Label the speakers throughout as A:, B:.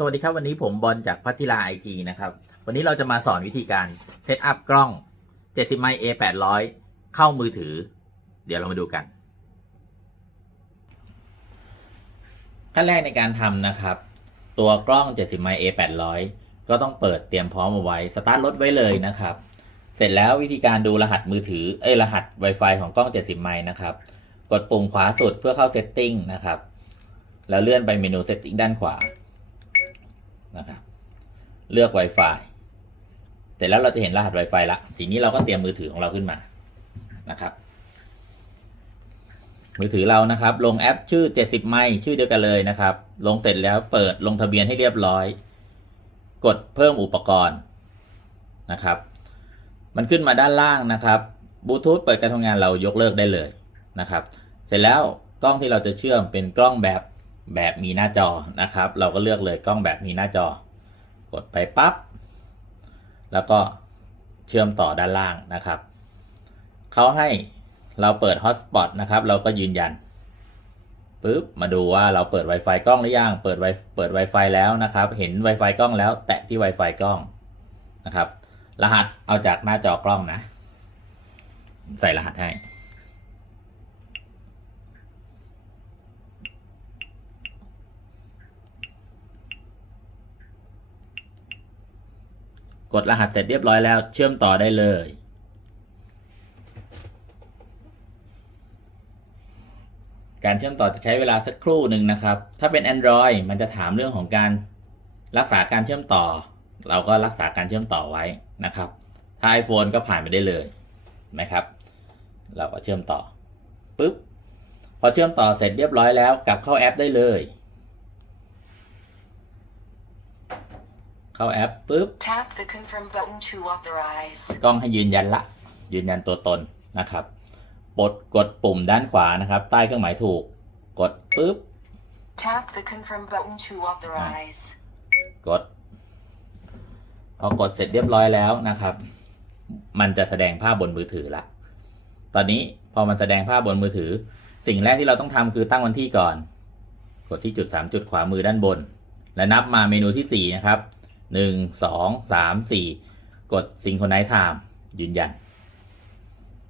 A: สวัสดีครับวันนี้ผมบอลจากพัทธิลาไอทีนะครับ วันนี้เราจะมาสอนวิธีการเซตอัพกล้อง 70 ไมล์ A 800เข้ามือถือ เดี๋ยวเรามาดูกัน ขั้นแรกในการทำนะครับ ตัวกล้อง 70 ไมล์ A 800ก็ต้องเปิดเตรียมพร้อมเอาไว้สตาร์ทรถไว้เลยนะครับ เสร็จแล้ววิธีการดูรหัสมือถือเอ้รหัส Wi-Fi ของกล้อง 70 ไมล์นะครับ กดปุ่มขวาสุดเพื่อเข้า Setting นะครับ แล้วเลื่อนไปเมนู Setting ด้านขวา นะครับ เลือก Wi-Fi เสร็จแล้วเราจะเห็นรหัส Wi-Fi ละทีนี้เราก็เตรียมมือถือของเราขึ้นมานะครับ มือถือเรานะครับ ลงแอปชื่อ 70 ไมล์ชื่อเดียวกันเลยนะครับ ลงเสร็จแล้วเปิดลงทะเบียนให้เรียบร้อย กดเพิ่มอุปกรณ์นะครับ มันขึ้นมาด้านล่างนะครับบลูทูธเปิดการทำงานเรายกเลิกได้เลยนะครับ เสร็จแล้วกล้องที่เราจะเชื่อมเป็นกล้องแบบ แบบมีหน้าจอนะครับ เราก็เลือกเลยกล้องแบบมีหน้าจอ กดไปปั๊บแล้วก็เชื่อมต่อด้านล่างนะครับเขาให้เราเปิดฮอตสปอตนะครับ เราก็ยืนยันปุ๊บมาดูว่าเราเปิด Wi-Fi กล้องหรือยังเปิด Wi เปิด Wi-Fi แล้วนะครับ เห็น Wi-Fi กล้องแล้ว แตะที่ Wi-Fi กล้องนะครับ รหัสเอาจากหน้าจอกล้องนะ ใส่รหัสให้ กดรหัสเสร็จเรียบร้อยแล้ว เชื่อมต่อได้เลย การเชื่อมต่อจะใช้เวลาสักครู่หนึ่งนะครับ ถ้าเป็น Android มันจะถามเรื่องของการรักษาการเชื่อมต่อ เราก็รักษาการเชื่อมต่อไว้นะครับ ถ้า iPhone ก็ผ่านไปได้เลยนะครับ เราก็เชื่อมต่อปุ๊บพอเชื่อมต่อเสร็จเรียบร้อยแล้วกลับเข้าแอปได้เลย เข้าแอปปุ๊บ
B: Tap the confirm button to authorize.
A: กล้องให้ยืนยันละ ยืนยันตัวตนนะครับกดกดปุ่มด้านขวานะครับ ใต้เครื่องหมายถูก กดปุ๊บ
B: Tap the confirm button to authorize.
A: กด พอกดเสร็จเรียบร้อยแล้วนะครับ มันจะแสดงภาพบนมือถือละ ตอนนี้พอมันแสดงภาพบนมือถือ สิ่งแรกที่เราต้องทำคือตั้งวันที่ก่อน กดที่จุด 3 จุดขวามือด้านบน และนับมาเมนูที่ 4 นะครับ 1 2 3 4 กด Synchronize Time ยืนยัน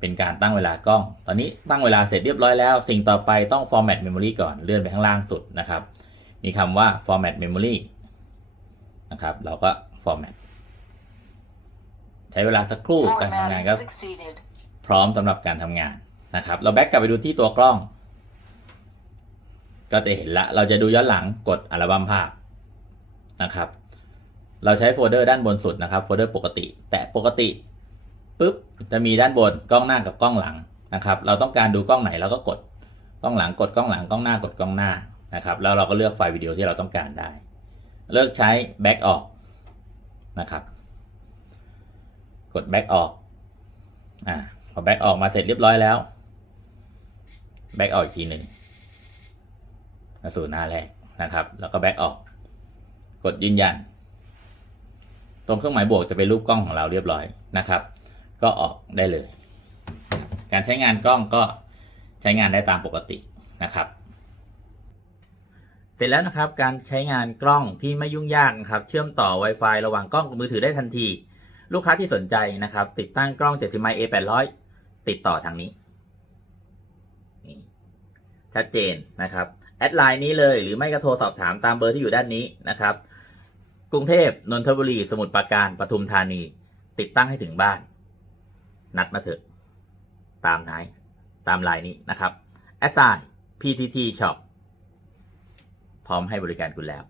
A: เป็นการตั้งเวลากล้อง ตอนนี้ตั้งเวลาเสร็จเรียบร้อยแล้ว สิ่งต่อไปต้อง format memory ก่อนเลื่อนไปข้างล่างสุดนะครับ มีคำว่า format memory นะครับ เราก็ format ใช้เวลาสักครู่การทำงาน
B: Formatting
A: ก็
B: succeeded.
A: พร้อมสำหรับการทำงานนะครับ เราแบ็กกลับไปดูที่ตัวกล้อง ก็จะเห็นละ เราจะดูย้อนหลังกดอัลบั้มภาพนะครับ เราใช้โฟลเดอร์ด้านบนสุดนะครับโฟลเดอร์ปกติ แต่ปกติปุ๊บจะมีด้านบนกล้องหน้ากับกล้องหลังนะครับ เราต้องการดูกล้องไหนเราก็กดกล้องหลังกดกล้องหลังกล้องหน้ากดกล้องหน้านะครับ แล้วเราก็เลือกไฟล์วิดีโอที่เราต้องการได้ เลิกใช้แบ็กออกนะครับ กดแบ็กออกอ่าพอแบ็กออกมาเสร็จเรียบร้อยแล้วแบ็กออกอีกทีหนึ่งมาสู่หน้าแรกนะครับ แล้วก็แบ็กออก กดยืนยัน ตรงเครื่องหมายบวกจะเป็นรูปกล้องของเราเรียบร้อยนะครับ ก็ออกได้เลย การใช้งานกล้องก็ใช้งานได้ตามปกตินะครับ เสร็จแล้วนะครับการใช้งานกล้องที่ไม่ยุ่งยากนะครับ เชื่อมต่อ Wi-Fi ระหว่างกล้องกับมือถือได้ทันที ลูกค้าที่สนใจนะครับ ติดตั้งกล้อง 70ไมล์ A 800 ติดต่อทางนี้ ชัดเจนนะครับ แอดไลน์นี้เลยหรือไม่ก็โทรสอบถามตามเบอร์ที่อยู่ด้านนี้นะครับ กรุงเทพนนทบุรี สมุทรปราการปทุมธานี ติดตั้งให้ถึงบ้าน นัดมาเถอะ ตามไหนตามไลน์นี้นะครับแอดไซ PTT Shop พร้อมให้บริการคุณแล้ว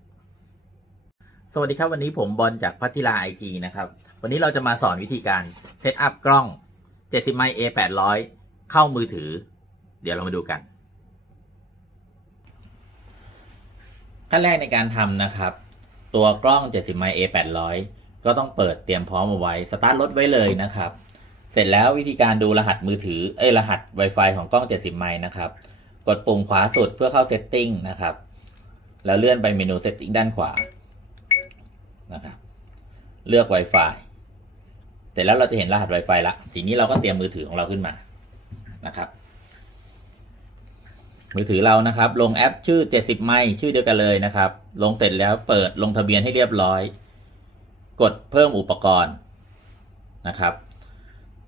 A: สวัสดีครับ วันนี้ผมบอลจากพัทิลาไอทีนะครับ วันนี้เราจะมาสอนวิธีการเซตอัพกล้อง 70ไมล์ A 800เข้ามือถือ เดี๋ยวเรามาดูกันขั้นแรกในการทำนะครับ ตัวกล้อง 70ไมล์ A 800 ก็ต้องเปิดเตรียมพร้อมเอาไว้ สตาร์ทรถไว้เลยนะครับ เสร็จแล้ววิธีการดูรหัสมือถือ เอ้ย รหัส Wi-Fi ของกล้อง 70ไมล์นะครับ กดปุ่มขวาสุดเพื่อเข้า Setting นะครับ แล้วเลื่อนไปเมนู Setting ด้านขวา นะครับ เลือก Wi-Fi เสร็จแล้วเราจะเห็นรหัส Wi-Fi ละ ทีนี้เราก็เตรียมมือถือของเราขึ้นมา นะครับ มือถือเรานะครับ ลงแอปชื่อ 70 ไมล์ชื่อเดียวกันเลยนะครับ ลงเสร็จแล้วเปิดลงทะเบียนให้เรียบร้อย กดเพิ่มอุปกรณ์นะครับ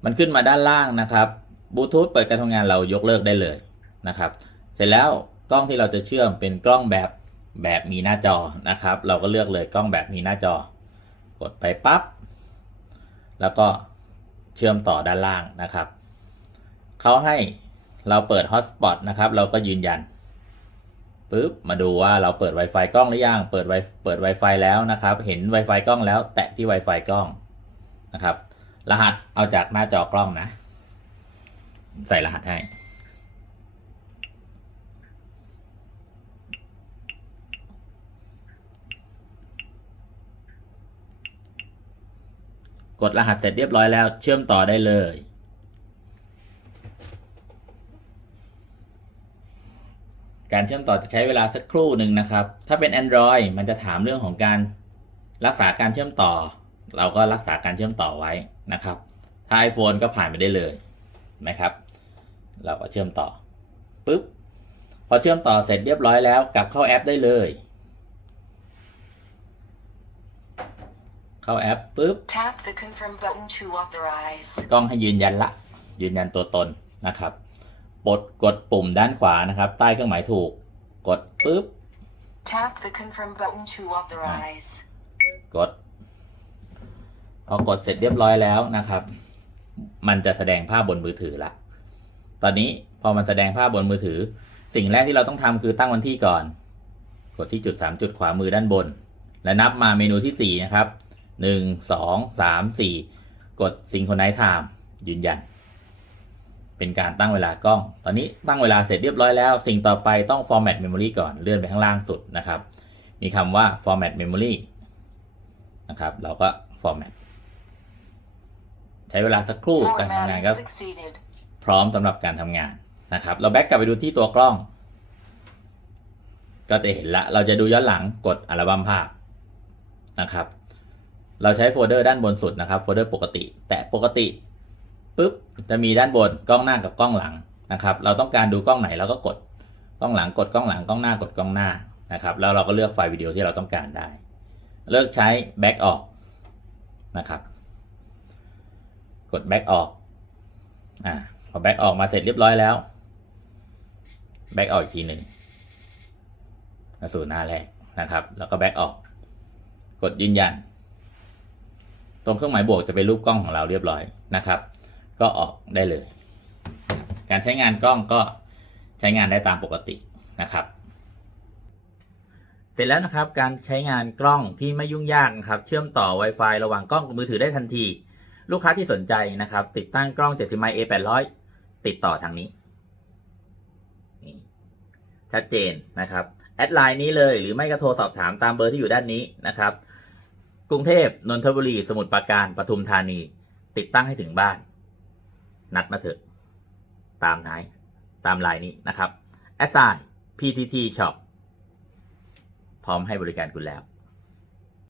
A: มันขึ้นมาด้านล่างนะครับบลูทูธเปิดการทำงานเรายกเลิกได้เลยนะครับ เสร็จแล้วกล้องที่เราจะเชื่อมเป็นกล้องแบบแบบมีหน้าจอนะครับ เราก็เลือกเลยกล้องแบบมีหน้าจอ กดไปปั๊บแล้วก็เชื่อมต่อด้านล่างนะครับเขาให้ เราเปิดฮอตสปอตนะครับ เราก็ยืนยันปุ๊บมาดูว่าเราเปิด Wi-Fi กล้องหรือยังเปิด Wi เปิด Wi-Fi แล้วนะครับ เห็น Wi-Fi กล้องแล้ว แตะที่ Wi-Fi กล้องนะครับ รหัสเอาจากหน้าจอกล้องนะ ใส่รหัสให้กดรหัสเสร็จเรียบร้อยแล้วเชื่อมต่อได้เลย การเชื่อมต่อจะใช้เวลาสักครู่หนึ่งนะครับ ถ้าเป็น Android มันจะถามเรื่องของการรักษาการเชื่อมต่อ เราก็รักษาการเชื่อมต่อไว้นะครับ ถ้า iPhone ก็ผ่านไปได้เลยนะครับ เราก็เชื่อมต่อปุ๊บพอเชื่อมต่อเสร็จเรียบร้อยแล้วกลับเข้าแอปได้เลย เข้าแอปปุ๊บ
B: Tap the confirm button to authorize.
A: กล้องให้ยืนยันละ ยืนยันตัวตนนะครับ กดกดปุ่มด้านขวานะครับ ใต้เครื่องหมายถูก กดปุ๊บ
B: Tap the confirm button to authorize.
A: กด พอกดเสร็จเรียบร้อยแล้วนะครับ มันจะแสดงภาพบนมือถือละ ตอนนี้พอมันแสดงภาพบนมือถือ สิ่งแรกที่เราต้องทำคือตั้งวันที่ก่อน กดที่จุด 3 จุดขวามือด้านบน และนับมาเมนูที่ 4 นะครับ 1 2 3 4 กด Synchronize Time ยืนยัน เป็นการตั้งเวลากล้อง ตอนนี้ตั้งเวลาเสร็จเรียบร้อยแล้ว สิ่งต่อไปต้อง format memory ก่อนเลื่อนไปข้างล่างสุดนะครับ มีคำว่า format memory นะครับ เราก็ format ใช้เวลาสักครู่การทำงาน
B: Formatting
A: ก็
B: succeeded.
A: พร้อมสำหรับการทำงานนะครับ เราแบ็กกลับไปดูที่ตัวกล้อง ก็จะเห็นละ เราจะดูย้อนหลังกดอัลบั้มภาพนะครับ เราใช้โฟลเดอร์ด้านบนสุดนะครับ โฟลเดอร์ปกติ แต่ปกติ ปุ๊บจะมีด้านบนกล้องหน้ากับกล้องหลังนะครับ เราต้องการดูกล้องไหนเราก็กดกล้องหลังกดกล้องหลังกล้องหน้ากดกล้องหน้านะครับ แล้วเราก็เลือกไฟล์วิดีโอที่เราต้องการได้ เลิกใช้แบ็กออกนะครับ กดแบ็กออกอ่าพอแบ็กออกมาเสร็จเรียบร้อยแล้วแบ็กออกอีกทีหนึ่งมาสู่หน้าแรกนะครับ แล้วก็แบ็กออก กดยืนยัน ตรงเครื่องหมายบวกจะเป็นรูปกล้องของเราเรียบร้อยนะครับ ก็ออกได้เลย การใช้งานกล้องก็ใช้งานได้ตามปกตินะครับ เสร็จแล้วนะครับการใช้งานกล้องที่ไม่ยุ่งยากนะครับ เชื่อมต่อ Wi-Fi ระหว่างกล้องกับมือถือได้ทันที ลูกค้าที่สนใจนะครับ ติดตั้งกล้อง 70 i A800 ติดต่อทางนี้ ชัดเจนนะครับ แอดไลน์นี้เลยหรือไม่ก็โทรสอบถามตามเบอร์ที่อยู่ด้านนี้นะครับ กรุงเทพนนทบุรี สมุทรปราการปทุมธานี ติดตั้งให้ถึงบ้าน นัดมาเถอะ ตามไหนตามไลน์นี้นะครับแอดไซน์ PTT Shop พร้อมให้บริการคุณแล้ว